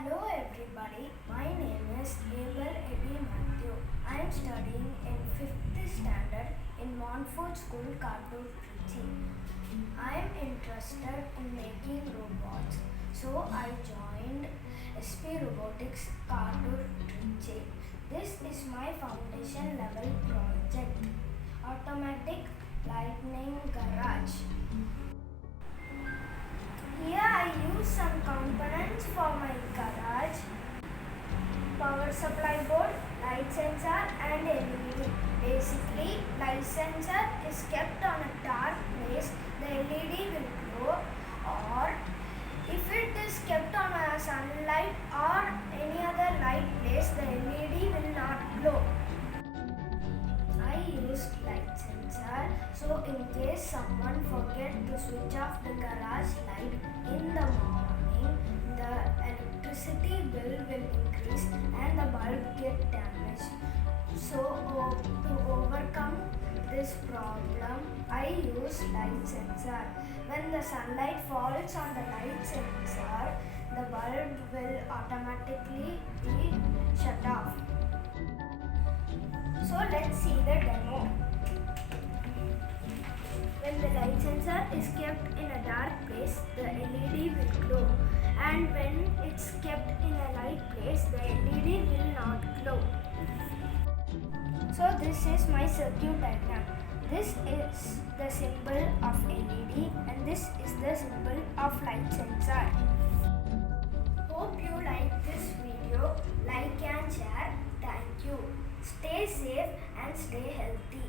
Hello everybody, my name is Abel Eddie Matthew. I am studying in 5th standard in Montfort School, Cartoon Trichy. I am interested in making robots, so I joined SP Robotics, Cartoon Trichy. This is my foundation level project, Automatic Lightning Garage. Here I use some components for my garage: power supply board, light sensor and LED. Basically, light sensor is kept on a dark place, the LED will glow, or if it is kept on a sunlight or any other light place, the LED will not glow. I used light sensor, so in case someone forget to switch off the garage light in the morning, the electricity bill will increase and the bulb get damaged. So to overcome this problem, I use light sensor. When the sunlight falls on the light sensor, the bulb will automatically be shut off. So let's see the demo. When the light sensor is kept in a dark place, the LED will glow, and when it's kept in a light place, the LED will not glow. So this is my circuit diagram. This is the symbol of LED and this is the symbol of light sensor. Hope you like this video. Like and share. Thank you. Stay safe and stay healthy.